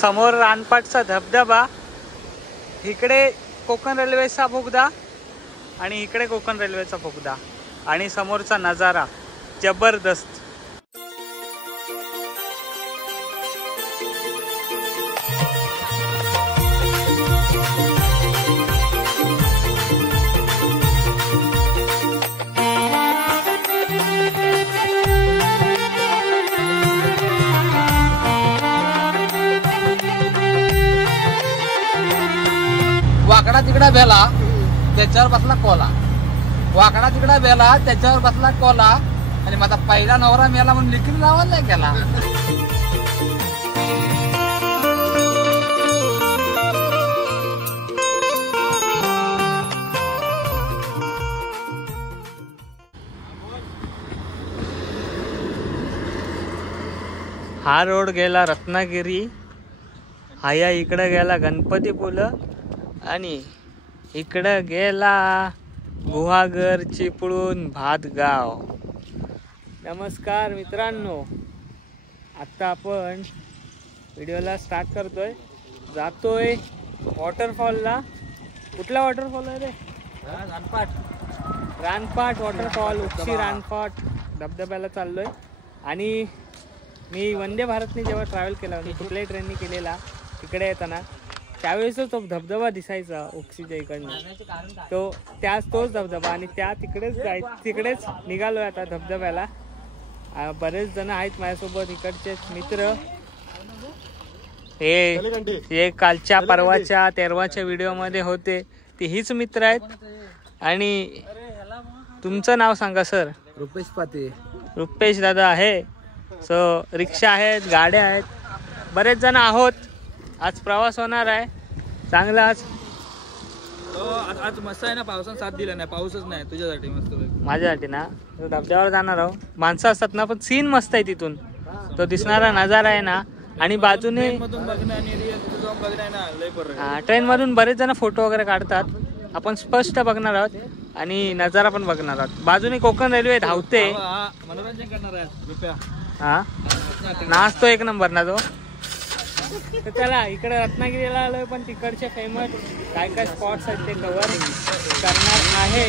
समोर रानपाटचा धबधबा, इकडे कोकण रेल्वेचा बोगदा आणि इकडे कोकण रेल्वेचा बोगदा आणि समोरचा नजारा जबरदस्त. वाकडा तिकडा बेला त्याच्यावर बसला कोला, वाकडा तिकडा बेला त्याच्यावर बसला कोला आणि माझा पहिला नवरा मेला म्हणून लिखीत लावायला नाही केला. हा रोड गेला रत्नागिरी, हा या इकडे गेला गणपतीपुल आणि इकडं गेला गुहागर चिपळूण भातगाव. नमस्कार मित्रांनो, आता आपण व्हिडिओला स्टार्ट करतोय. जातोय वॉटरफॉलला. कुठला वॉटरफॉल आहे रे? रानपाट वॉटरफॉल, उक्षी रानपाट धबधब्याला चाललोय. आणि मी वंदे भारतने जेव्हा ट्रॅव्हल केला होता, कुठल्याही ट्रेननी केलेला, तिकडे येताना त्यावेळेस तो धबधबा दिसायचा उक्षीच्या इकडनं, तोच धबधबा. आणि तिकडेच निघालोय आता धबधब्याला. बरेच जण आहेत माझ्यासोबत, इकडचेच मित्र. हे कालच्या परवाच्या 13व्या व्हिडिओमध्ये होते, ते हीच मित्र आहेत. आणि तुमचं नाव सांगा सर? रुपेश पाते. रुपेश दादा आहे. रिक्षा आहेत, गाड्या आहेत, बरेच जण आहोत. आज प्रवास होणार आहे चांगला. आज मस्त आहे ना, पावसाने साथ दिला नाही, पाऊसच नाही तुझ्यासाठी, मस्त माझ्यासाठी ना. धबधब्यावर जाणार आहोत, माणसं असतात ना, पण सीन मस्त आहे तिथून, तो दिसणारा नजारा आहे ना. आणि बाजूने ट्रेन मधून बरेच जण फोटो वगैरे काढतात, आपण स्पष्ट बघणार आहोत आणि नजारा पण बघणार आहोत. बाजूने कोकण रेल्वे धावते, मनोरंजन करणार आहे. हा नाचतो एक नंबर ना तो. तर चला, इकडे रत्नागिरीला आलोय, पण तिकडचे फेमस काय काय स्पॉट्स आहेत ते कव्हर करणार आहे.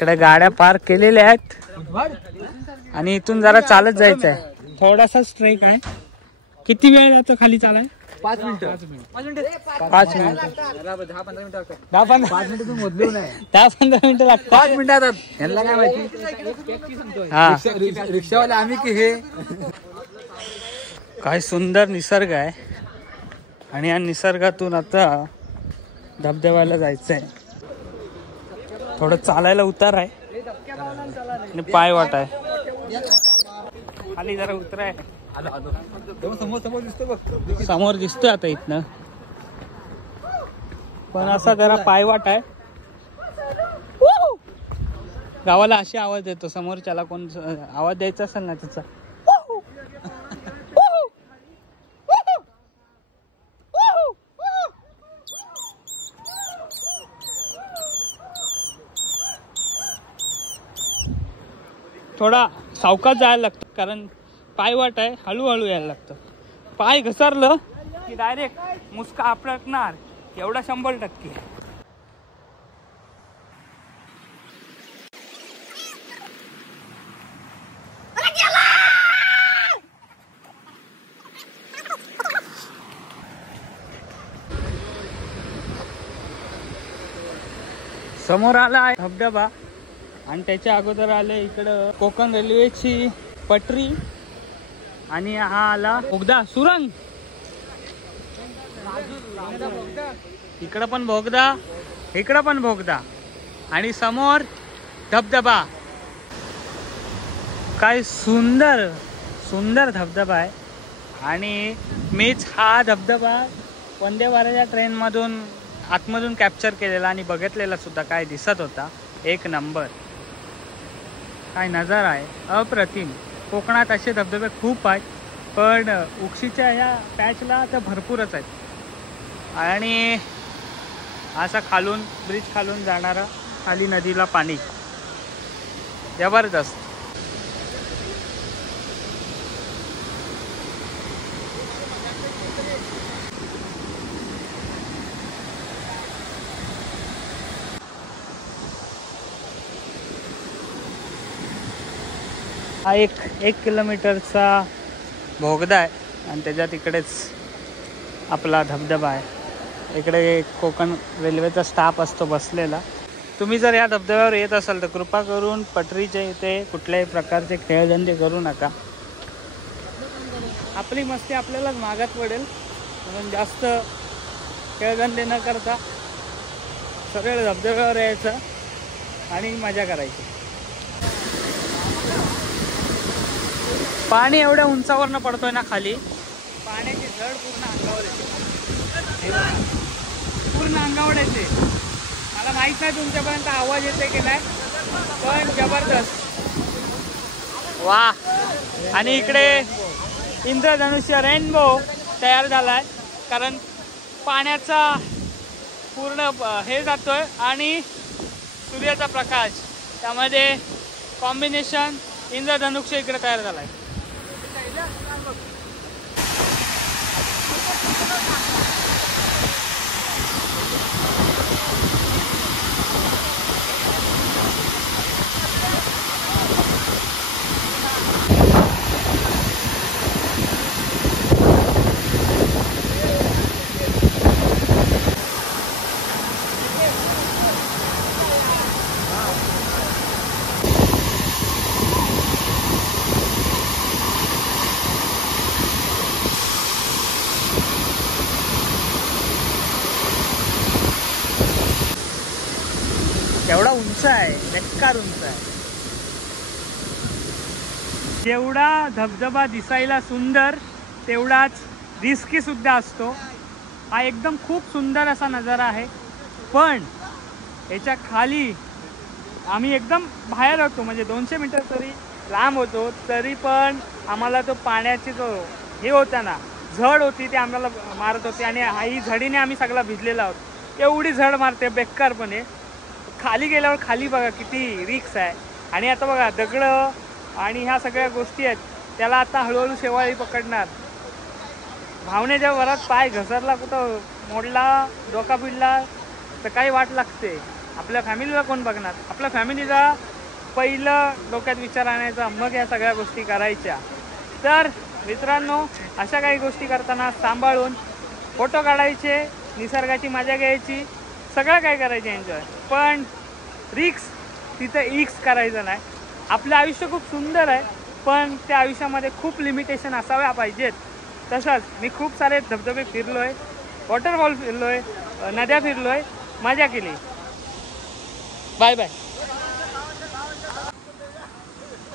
इकडे गाड्या पार्क केलेल्या आहेत आणि इथून जरा चालत जायचं आहे. थोडासा स्ट्रेक आहे. किती वेळ लागतो खाली चालाय? 5 मिनिटं. 5 मिनिटं. 10-15 मिनिटं लागतात. 5 मिनिटात यांना काय माहिती. हा, रिक्षावाले आम्ही की हे. काय सुंदर निसर्ग आहे आणि या निसर्गातून आता धबधब्याला जायचं आहे. थोडं चालायला उतार आहे आणि पाय वाट आहे. खाली जरा उतर आहे. समोर दिसतो बघ. समोर दिसतोय आता इथनं. पण असा जरा पायवाट आहे. गावाला अशी आवाज येतो समोरच्याला कोण आवाज द्यायचा असेल ना त्याचा. थोडा सावकाश जायला लागतं कारण पायवाट आहे, हळूहळू यायला लागतं. पाय घसरलं की डायरेक्ट मुसका आपटणार एवढा 100%. समोर आला आहे धबधबा आणि त्याच्या अगोदर आले इकडं कोकण रेल्वेची पटरी आणि हा आला बोगदा सुरंग. इकडं पण बोगदा, इकडं पण बोगदा आणि समोर धबधबा. काय सुंदर सुंदर धबधबा आहे. आणि मीच हा धबधबा वंदे भारतच्या ट्रेनमधून आतमधून कॅप्चर केलेला आणि बघितलेला सुद्धा. काय दिसत होता, एक नंबर. काय नजारा आहे, अप्रतिम. कोकणात असे धबधबे खूप आहेत पण उक्षीच्या ह्या पॅचला तर भरपूरच आहेत. आणि असा खालून ब्रिज खालून जाणारा खाली नदीला पाणी जबरदस्त. हा एक किलोमीटरचा बोगदा आहे आणि त्याच्यात इकडेच आपला धबधबा आहे. इकडे कोकण रेल्वेचा स्टाफ असतो बसलेला. तुम्ही जर या धबधब्यावर येत असाल तर कृपा करून पटरीच्या इथे कुठल्याही प्रकारचे खेळधंदे करू नका. आपली मस्ती आपल्यालाच मागात पडेल. म्हणून जास्त खेळधंदे न करता सरळ धबधब्यावर यायचं आणि मजा करायची. पाणी एवढ्या उंचावरनं पडतोय ना खाली, पाण्याची झड पूर्ण अंगावर येते. पूर्ण अंगावर येते. मला माहित नाही तुमच्यापर्यंत आवाज येते की नाही पण जबरदस्त. वा. आणि इकडे इंद्रधनुष्य रेनबो तयार झालाय कारण पाण्याचा पूर्ण हे जातोय आणि सूर्याचा प्रकाश त्यामध्ये कॉम्बिनेशन इंद्रधनुष्य इकडे तयार झालाय. एवढा उंच आहे, बेकार उंच आहे. जेवढा धबधबा दिसायला सुंदर तेवढाच रिस्की सुद्धा असतो. हा एकदम खूप सुंदर असा नजारा आहे पण याच्या खाली आम्ही एकदम बाहेर होतो म्हणजे 200 मीटर तरी लांब होतो. तरी पण आम्हाला तो पाण्याची जो हे होता ना झड होती ती आम्हाला मारत होती आणि ही झडीने आम्ही सगळा भिजलेला आहोत. एवढी झड मारते बेकारपणे. खाली गेल्यावर खाली बघा किती रिक्स आहे. आणि आता बघा दगडं आणि ह्या सगळ्या गोष्टी आहेत त्याला आता हळूहळू शेवाळी पकडणार. भावनेच्या वरात पाय घसरला, कुठं मोडला, डोका पिडला तर काही वाट लागते. आपल्या फॅमिलीला कोण बघणार. आपल्या फॅमिलीला पहिलं डोक्यात विचार आणायचा मग या सगळ्या गोष्टी करायच्या. तर मित्रांनो अशा काही गोष्टी करताना सांभाळून फोटो काढायचे, निसर्गाची मजा घ्यायची, सगळं काय करायचं एन्जॉय. पण रिक्स तिथं इक्स करायचं नाही. आपलं आयुष्य खूप सुंदर आहे पण त्या आयुष्यामध्ये खूप लिमिटेशन असाव्या पाहिजेत. तसंच मी खूप सारे धबधबे फिरलोय, वॉटरफॉल फिरलोय, नद्या फिरलोय, मजा केली. Bye bye.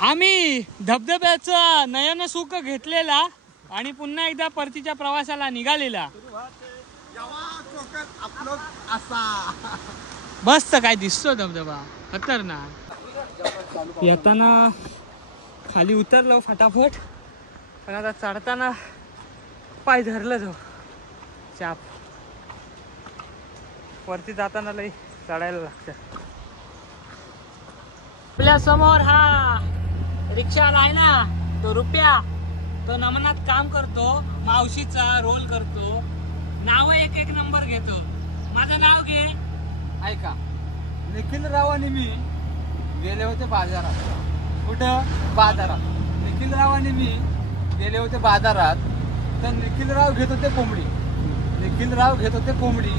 आम्ही धबधब्याचा नयनसुख घेतलेला आणि पुन्हा एकदा परतीच्या प्रवासाला निघालेला. मस्त काय दिसतो धबधबा खतरनाक. येताना खाली उतरलो फटाफट, पण आता चढताना पाय धरलं जाऊ चाप. वरती जाताना लई चढायला लागतं. आपल्या समोर हा रिक्षावाला आहे ना, तो रुपया, तो नमनात काम करतो, मावशीचा रोल करतो, नाव एक एक नंबर घेतो. माझं नाव घे. ऐका, निखिल राव आणि मी गेले होते बाजारात. कुठं? बाजारात. निखिल राव आणि मी गेले होते बाजारात. तर निखिल राव घेत होते कोंबडी. निखिल राव घेत होते कोंबडी.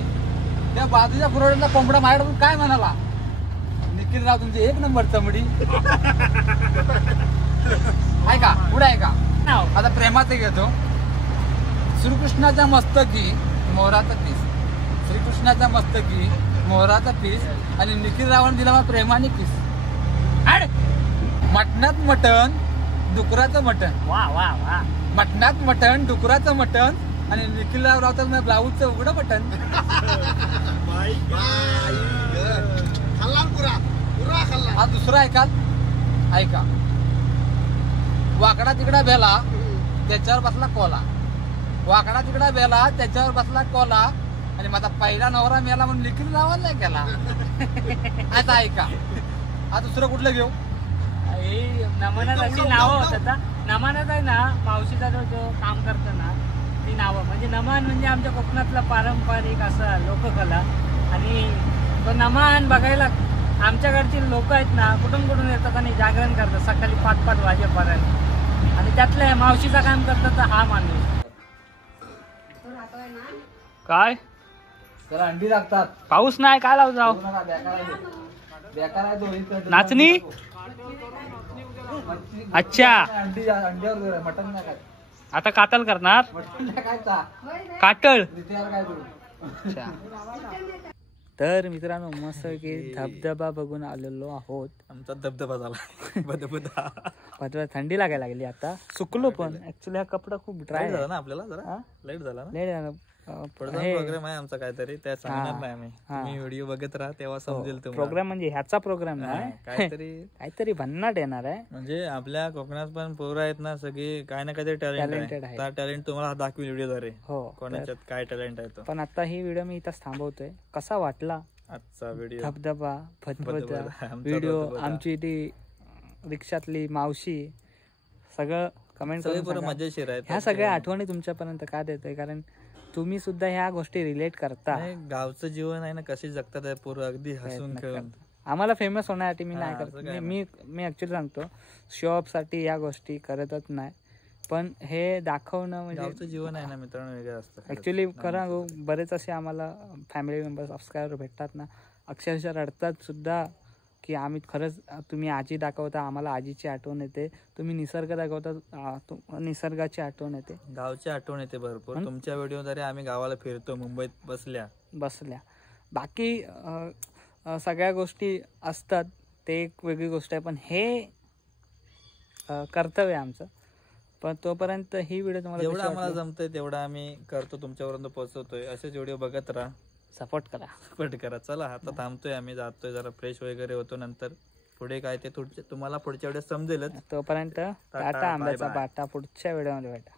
त्या बाजूच्या पुरवठ्यातला कोंबडा माझ्याकडून काय म्हणाला, निखिल राव तुमची एक नंबर चमडी. ऐका, पुढे ऐका. आता प्रेमाचं घेतो. श्रीकृष्णाच्या मस्तकी मोराचा पीस. श्रीकृष्णाच्या मस्तकी मोराचा पीस आणि निखिल रावण दिला मला प्रेमाने पीस. मटणात मटण, डुकराचं मटण. वा वा वा. मटणात मटण, डुकराचं मटण आणि निखिल रावचं ब्लाऊजचं उघडं बटन. हा दुसरा ऐकाल. ऐका, वाकडा तिकडा बेला त्याच्यावर बसला कोला. वाकडा तिकडा बेला त्याच्यावर बसला कोला आणि माझा पहिला नवरा मेला म्हणून निखिल रावण नाही केला. आता ऐका, हा दुसरं कुठलं घेऊ? नमनात अशी नावं होतात. नमनात आहे ना, मावशीचा जो काम करतो ना, ती नावं म्हणजे नमन म्हणजे आमच्या कोकणातला पारंपरिक असा लोककला. आणि तो नमन बघायला आमच्याकडची लोक आहेत ना, कुठून कुठून येतात आणि जागरण करतात सकाळी 5-5 वाजेपर्यंत. आणि त्यातल्या मावशीचा काम करतात तर हा माणूस काय त्याला अंडी लागतात. पाऊस नाही काय लावू जाऊ. नाचणी. अच्छा, अंड्यावर मटन नाही काय. आता कातल करणार. मटन नाही खायचा, काटळ. काय करू. तर मित्रांनो, मस्त की धबधबा बघून आलेलो आहोत. आमचा धबधबा झाला. बदबदा थंडी लागायला लागली. आता सुकलो पण ऍक्च्युली हा कपडा खूप ड्राय झाला ना आपल्याला. जरा लेट झाला ना. लेट झाला. प्रोग्राम आहे आमचा काहीतरी, त्या सांगणार नाही आम्ही. तुम्ही व्हिडिओ बघत राहा तेव्हा समजेल तुम्हाला. प्रोग्राम म्हणजे ह्याचा प्रोग्राम नाही, काहीतरी भन्नाट येणार आहे. म्हणजे आपल्या कोकणात पण पोरं आहेत ना सगळी, काय ना काहीतरी टॅलेंटेड आहे. त्या टॅलेंट तुम्हाला दाखवेल व्हिडिओद्वारे. हो, कोणाच्यात काय टॅलेंट आहे तो. पण आता ही व्हिडिओ मी इथंच थांबवतोय. कसा वाटला आजचा व्हिडिओ? धबधबा धबधबा व्हिडिओ, आमची ती रिक्षातली मावशी, सगळं कमेंट करून मजेशीर आहे. ह्या सगळ्या आठवणी तुमच्यापर्यंत का देतोय, कारण तुम्ही सुद्धा ह्या गोष्टी रिलेट करता. गावचं जीवन आहे ना, कशी जगतात पोरं, अगदी हसून खेळून. आम्हाला फेमस होण्यासाठी मी नाही करत. मी ऍक्च्युली सांगतो, शो ऑफ साठी या गोष्टी करतच नाही. पण हे दाखवणं म्हणजे गावचं जीवन आहे ना मित्रांनो, वेगळं असतं ऍक्च्युली. खरं बरेच असे आम्हाला फॅमिली मेंबर, सबस्क्रायबर भेटतात ना, अक्षरशः रडतात सुद्धा की आम्ही खरंच, तुम्ही आजी दाखवता आम्हाला आजीची आठवण येते, तुम्ही निसर्ग दाखवता निसर्गाची आठवण येते, गावची आठवण येते भरपूर. तुमच्या व्हिडिओद्वारे आम्ही गावाला फिरतो, मुंबईत बसल्या. बाकी सगळ्या गोष्टी असतात, ते एक वेगळी गोष्ट आहे. पण हे कर्तव्य आमचं. पण तोपर्यंत ही व्हिडिओ तुम्हाला जेवढं आम्हाला जमतंय तेवढं आम्ही करतो, तुमच्यापर्यंत पोहोचवतोय. असेच व्हिडिओ बघत राहा, सपोर्ट करा. चला आता थांबतोय आम्ही, जातोय जरा फ्रेश वगैरे होतो. नंतर पुढे काय ते तुम्हाला पुढच्या वेळेस समजेलच. तोपर्यंत टाटा, आंब्याचा बाटा. पुढच्या व्हिडिओमध्ये भेटा.